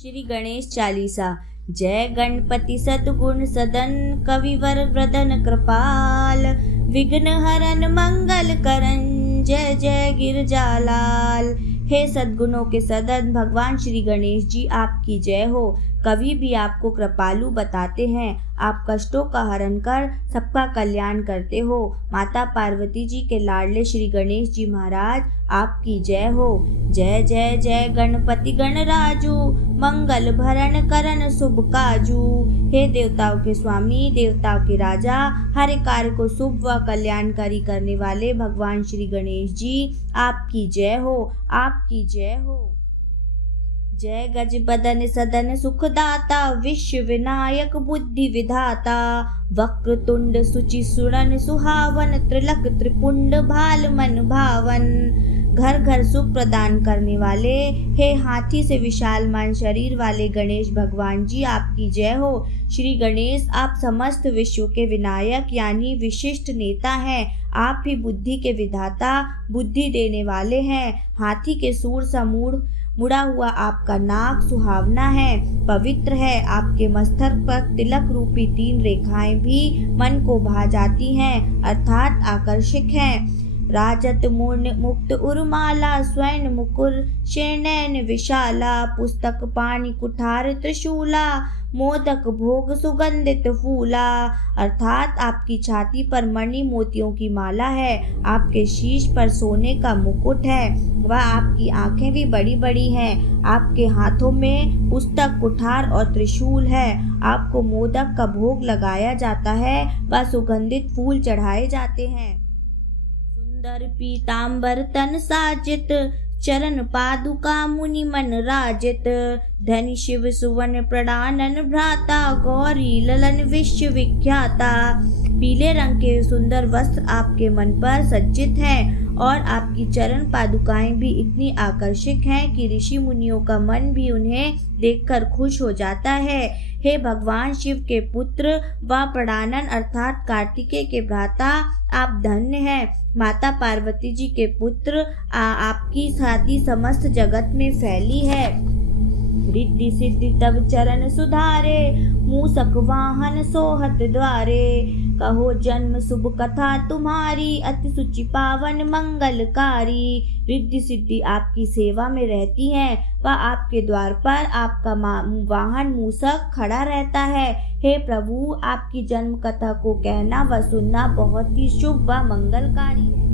श्री गणेश चालीसा। जय गणपति सद्गुण सदन कविवर वृदन कृपाल, विघ्न हरन मंगल करन जय जय गिरजालाल। हे सद्गुणों के सदन भगवान श्री गणेश जी आपकी जय हो। कवि भी आपको कृपालु बताते हैं। आप कष्टों का हरण कर सबका कल्याण करते हो। माता पार्वती जी के लाडले श्री गणेश जी महाराज आपकी जय हो। जय जय जय गणपति गणराजू, मंगल भरण करन शुभ काजू। हे देवताओं के स्वामी, देवताओं के राजा, हर एक कार्य को शुभ व कल्याणकारी करने वाले भगवान श्री गणेश जी आपकी जय हो, आपकी जय हो। जय गज बदन सदन सुखदाता, विश्व विनायक बुद्धि विधाता। वक्र तुंड सुचि सुरन सुहावन, त्रिलक त्रिपुंड भाल मन भावन। घर घर सुख प्रदान करने वाले, हे हाथी से विशाल मान शरीर वाले गणेश भगवान जी आपकी जय हो। श्री गणेश आप समस्त विश्व के विनायक यानी विशिष्ट नेता हैं। आप ही बुद्धि के विधाता, बुद्धि देने वाले हैं। हाथी के सूंड सा मुड़ा हुआ आपका नाक सुहावना है, पवित्र है। आपके मस्तक पर तिलक रूपी 3 रेखाएं भी मन को भा जाती हैं, अर्थात आकर्षक हैं। राजत मूर्ण मुक्त उर्माला, स्वर्ण मुकुर शैनैन विशाला। पुस्तक पाणि कुठार त्रिशूला, मोदक भोग सुगंधित फूला। अर्थात आपकी छाती पर मणि मोतियों की माला है, आपके शीश पर सोने का मुकुट है, वह आपकी आंखें भी बड़ी बड़ी हैं। आपके हाथों में पुस्तक कुठार और त्रिशूल है। आपको मोदक का भोग लगाया जाता है व सुगंधित फूल चढ़ाए जाते हैं। सुंदर पीतांबर तन साजित, चरण पादुका मुनि मन राजित। धनि शिव सुवन प्रणानन भ्राता, गौरी ललन विश्व विख्याता। पीले रंग के सुंदर वस्त्र आपके मन पर सज्जित हैं और आपकी चरण पादुकाएं भी इतनी आकर्षक हैं कि ऋषि मुनियों का मन भी उन्हें देखकर खुश हो जाता है। हे भगवान शिव के पुत्र व प्रणानन अर्थात कार्तिकेय के भ्राता, आप धन्य हैं। माता पार्वती जी के पुत्र आपकी ख्याति समस्त जगत में फैली है। रिद्धि सिद्धि तब चरण सुधारे, मूसक वाहन सोहत द्वारे। कहो जन्म शुभ कथा तुम्हारी, अति सुचि पावन मंगलकारी। रिद्धि सिद्धि आपकी सेवा में रहती हैं व आपके द्वार पर आपका वाहन मूसक खड़ा रहता है। हे प्रभु, आपकी जन्म कथा को कहना व सुनना बहुत ही शुभ व मंगलकारी है।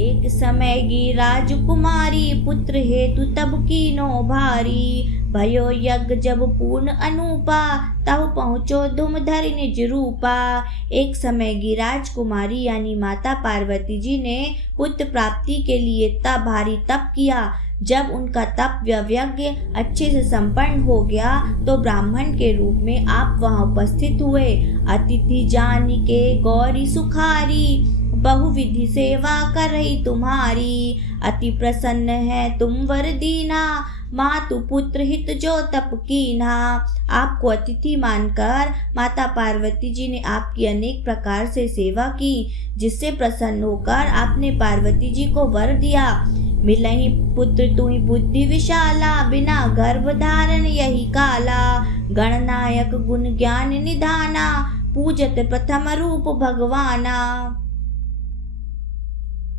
एक समय की राजकुमारी, पुत्र हेतु तब कीनो भारी। भयो यज्ञ जब पूर्ण अनूपा, तब पहुँचो धूम धरि निज रूपा। एक समय की राजकुमारी यानी माता पार्वती जी ने पुत्र प्राप्ति के लिए इतना भारी तप किया। जब उनका तप यज्ञ अच्छे से संपन्न हो गया तो ब्राह्मण के रूप में आप वहां उपस्थित हुए। अतिथि जानी के गौरी सुखारी, बहुविधि सेवा कर रही तुम्हारी। अति प्रसन्न है तुम वर दीना, मातु पुत्र हित जो तप कीन्हा। आपको अतिथि मानकर माता पार्वती जी ने आपकी अनेक प्रकार से सेवा की, जिससे प्रसन्न होकर आपने पार्वती जी को वर दिया। मिलहि पुत्र तुहि बुद्धि विशाला, बिना गर्भ धारण यही काला। गणनायक गुण ज्ञान निधाना, पूजत प्रथम रूप भगवाना।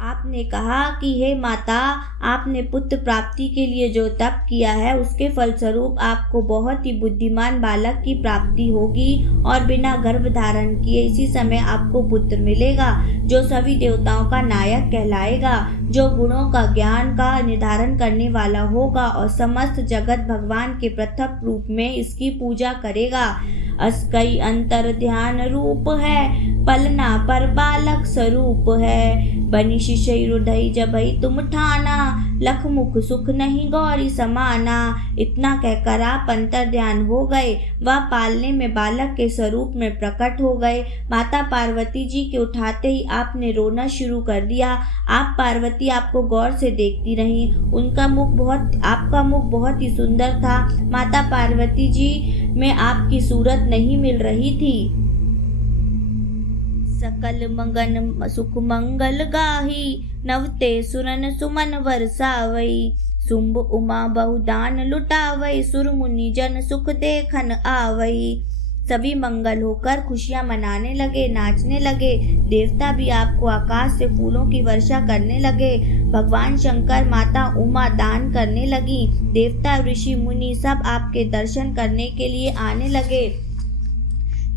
आपने कहा कि हे माता, आपने पुत्र प्राप्ति के लिए जो तप किया है उसके फलस्वरूप आपको बहुत ही बुद्धिमान बालक की प्राप्ति होगी और बिना गर्भ धारण किए इसी समय आपको पुत्र मिलेगा, जो सभी देवताओं का नायक कहलाएगा, जो गुणों का ज्ञान का निर्धारण करने वाला होगा और समस्त जगत भगवान के प्रथम रूप में इसकी पूजा करेगा। अस्कई अंतर ध्यान रूप है, पलना पर बालक स्वरूप है। बनी शिष्य हृदय जबई तुम ठाना, लख मुख सुख नहीं गौरी समाना। इतना कहकर आप अंतर ध्यान हो गए, वह पालने में बालक के स्वरूप में प्रकट हो गए। माता पार्वती जी के उठाते ही आपने रोना शुरू कर दिया। आप पार्वती आपको गौर से देखती रही। आपका मुख बहुत ही सुंदर था। माता पार्वती जी में आपकी सूरत नहीं मिल रही थी। सकल मगन सुख मंगल गाही, नवते सुरन सुमन वरसावई। शुंभ उमा बहुदान लुटावई, सुर मुनि जन सुख देखन आवई। सभी मंगल होकर खुशियां मनाने लगे, नाचने लगे। देवता भी आपको आकाश से फूलों की वर्षा करने लगे। भगवान शंकर, माता उमा दान करने लगी। देवता ऋषि मुनि सब आपके दर्शन करने के लिए आने लगे।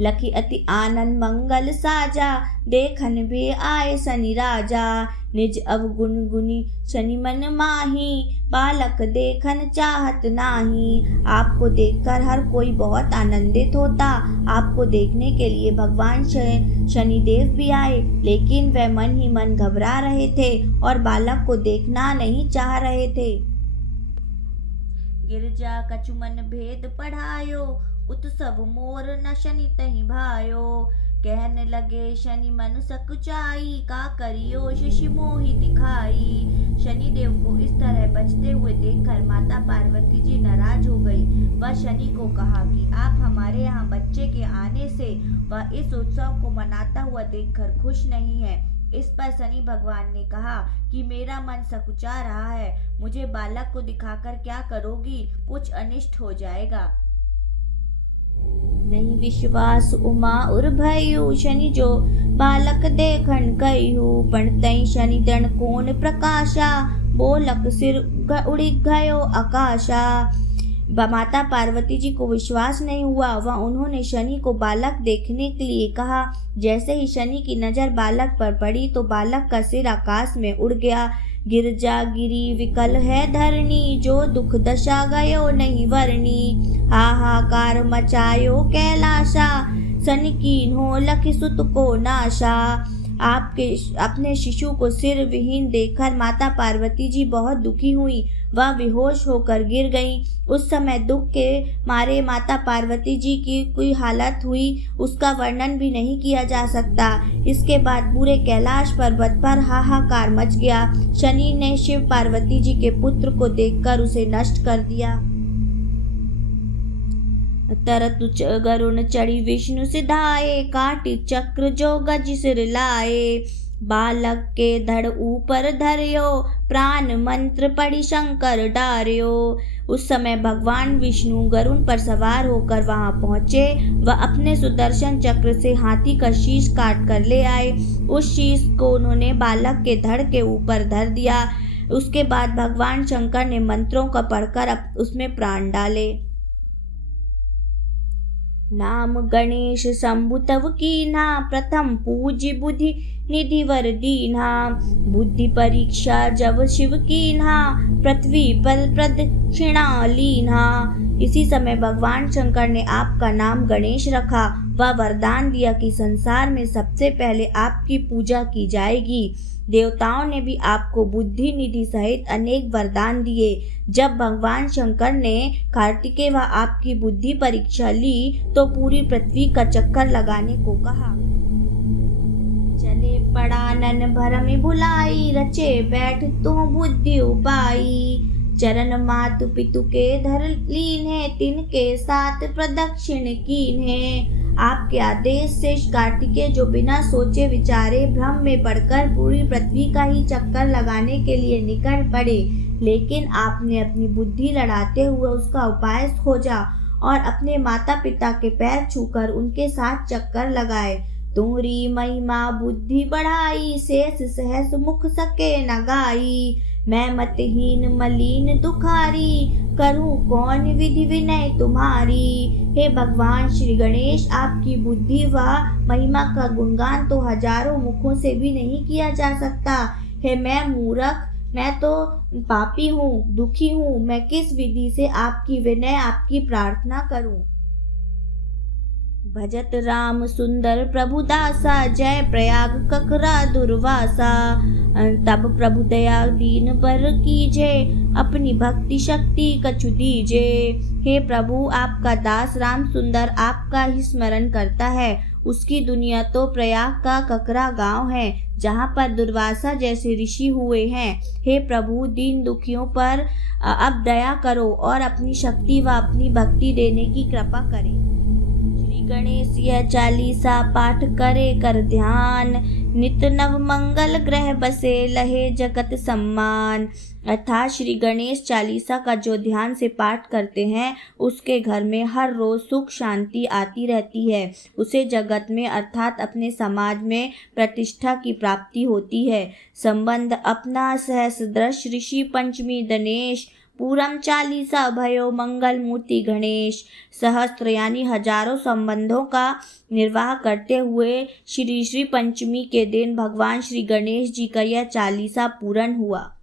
लखी अति आनंद मंगल साजा, देखन भी आए शनि राजा। निज अवगुण गुनी शनि मन माही, बालक देखन चाहत नाही। आपको देखकर हर कोई बहुत आनंदित होता। आपको देखने के लिए भगवान शनिदेव भी आए, लेकिन वह मन ही मन घबरा रहे थे और बालक को देखना नहीं चाह रहे थे। गिरजा कछु मन भेद पढ़ायो, उत्सव मोर न शनि तहि भायो। कहने लगे शनि मन सकुचाई, का करियो शिशि मोहि दिखाई। शनि देव को इस तरह बचते हुए देखकर माता पार्वती जी नाराज हो गई। वह शनि को कहा कि आप हमारे यहाँ बच्चे के आने से व इस उत्सव को मनाता हुआ देखकर खुश नहीं है। इस पर शनि भगवान ने कहा कि मेरा मन सकुचा रहा है, मुझे बालक को दिखाकर क्या करोगी, कुछ अनिष्ट हो जाएगा। नहीं विश्वास उमा उर भयु, शनि जो बालक देखन कयु। पणतई शनि दण कोन प्रकाशा, बोलक सिर उड़ी गयो आकाशा। माता पार्वती जी को विश्वास नहीं हुआ। वह उन्होंने शनि को बालक देखने के लिए कहा। जैसे ही शनि की नजर बालक पर पड़ी तो बालक का सिर आकाश में उड़ गया। गिरजा गिरी विकल है धरणी, जो दुख दशा गयो नहीं वरणी। हाहाकार मचायो कैलाशा, शनि कीन्हो लखि सुत को नाशा। आपके अपने शिशु को सिर विहीन देखकर माता पार्वती जी बहुत दुखी हुई। वह बेहोश होकर गिर गईं। उस समय दुख के मारे माता पार्वती जी की कोई हालत हुई, उसका वर्णन भी नहीं किया जा सकता। इसके बाद पूरे कैलाश पर्वत पर हाहाकार मच गया। शनि ने शिव पार्वती जी के पुत्र को देखकर उसे नष्ट कर दिया। तरत गरुण चढ़ी विष्णु सिधाए, काटी चक्र जो गज सिर लाए। बालक के धड़ ऊपर धरियो, प्राण मंत्र पढ़ी शंकर डारियो। उस समय भगवान विष्णु गरुण पर सवार होकर वहां पहुंचे। वह अपने सुदर्शन चक्र से हाथी का शीश काट कर ले आए। उस शीश को उन्होंने बालक के धड़ के ऊपर धर दिया। उसके बाद भगवान शंकर ने मंत्रों का पढ़कर उसमें प्राण डाले। नाम गणेश शंभु तव कीन्हा, प्रथम पूज्य बुद्धि निधि वर दीन्हा। बुद्धि परीक्षा जब शिव कीन्हा, पृथ्वी पर प्रदक्षिणा लीन्हा। इसी समय भगवान शंकर ने आपका नाम गणेश रखा। वह वरदान दिया कि संसार में सबसे पहले आपकी पूजा की जाएगी। देवताओं ने भी आपको बुद्धि निधि सहित अनेक वरदान दिए। जब भगवान शंकर ने कार्तिकेय व आपकी बुद्धि परीक्षा ली तो पूरी पृथ्वी का चक्कर लगाने को कहा। चले पड़ानन भरम भुलाई, रचे बैठ तो बुद्धि उपाई। चरण मातु पितु के धर लीन्हे, तिनके साथ प्रदक्षिण कीन्हे। आपके आदेश से कार्तिकेय जो बिना सोचे विचारे भ्रम में पड़कर पूरी पृथ्वी का ही चक्कर लगाने के लिए निकल पड़े, लेकिन आपने अपनी बुद्धि लड़ाते हुए उसका उपाय खोजा और अपने माता पिता के पैर छूकर उनके साथ चक्कर लगाए। तुम्हारी महिमा बुद्धि बढ़ाई, शेष सहस मुख सके न गाई। मैं मतहीन मलिन दुखारी, करूं कौन विधि विनय तुम्हारी। हे भगवान श्री गणेश, आपकी बुद्धि व महिमा का गुणगान तो हजारों मुखों से भी नहीं किया जा सकता। हे मैं मूर्ख, मैं तो पापी हूँ, दुखी हूँ। मैं किस विधि से आपकी विनय, आपकी प्रार्थना करूं। भजत राम सुंदर प्रभु दासा, जय प्रयाग ककरा दुर्वासा। तब प्रभु दया दीन पर कीजे, अपनी भक्ति शक्ति कछु दीजे। हे प्रभु, आपका दास राम सुंदर आपका ही स्मरण करता है। उसकी दुनिया तो प्रयाग का ककरा गांव है, जहाँ पर दुर्वासा जैसे ऋषि हुए हैं। हे प्रभु, दीन दुखियों पर अब दया करो और अपनी शक्ति व अपनी भक्ति देने की कृपा करें। गणेश यह चालीसा पाठ करे कर ध्यान, नित नव मंगल ग्रह बसे लहे जगत सम्मान। अर्थात श्री गणेश चालीसा का जो ध्यान से पाठ करते हैं उसके घर में हर रोज सुख शांति आती रहती है। उसे जगत में अर्थात अपने समाज में प्रतिष्ठा की प्राप्ति होती है। संबंध अपना सहस्रदृश ऋषि पंचमी दिनेश पूरम चालीसा भयो मंगल मूर्ति गणेश। सहस्त्र यानी हजारों संबंधों का निर्वाह करते हुए श्री पंचमी के दिन भगवान श्री गणेश जी का यह चालीसा पूर्ण हुआ।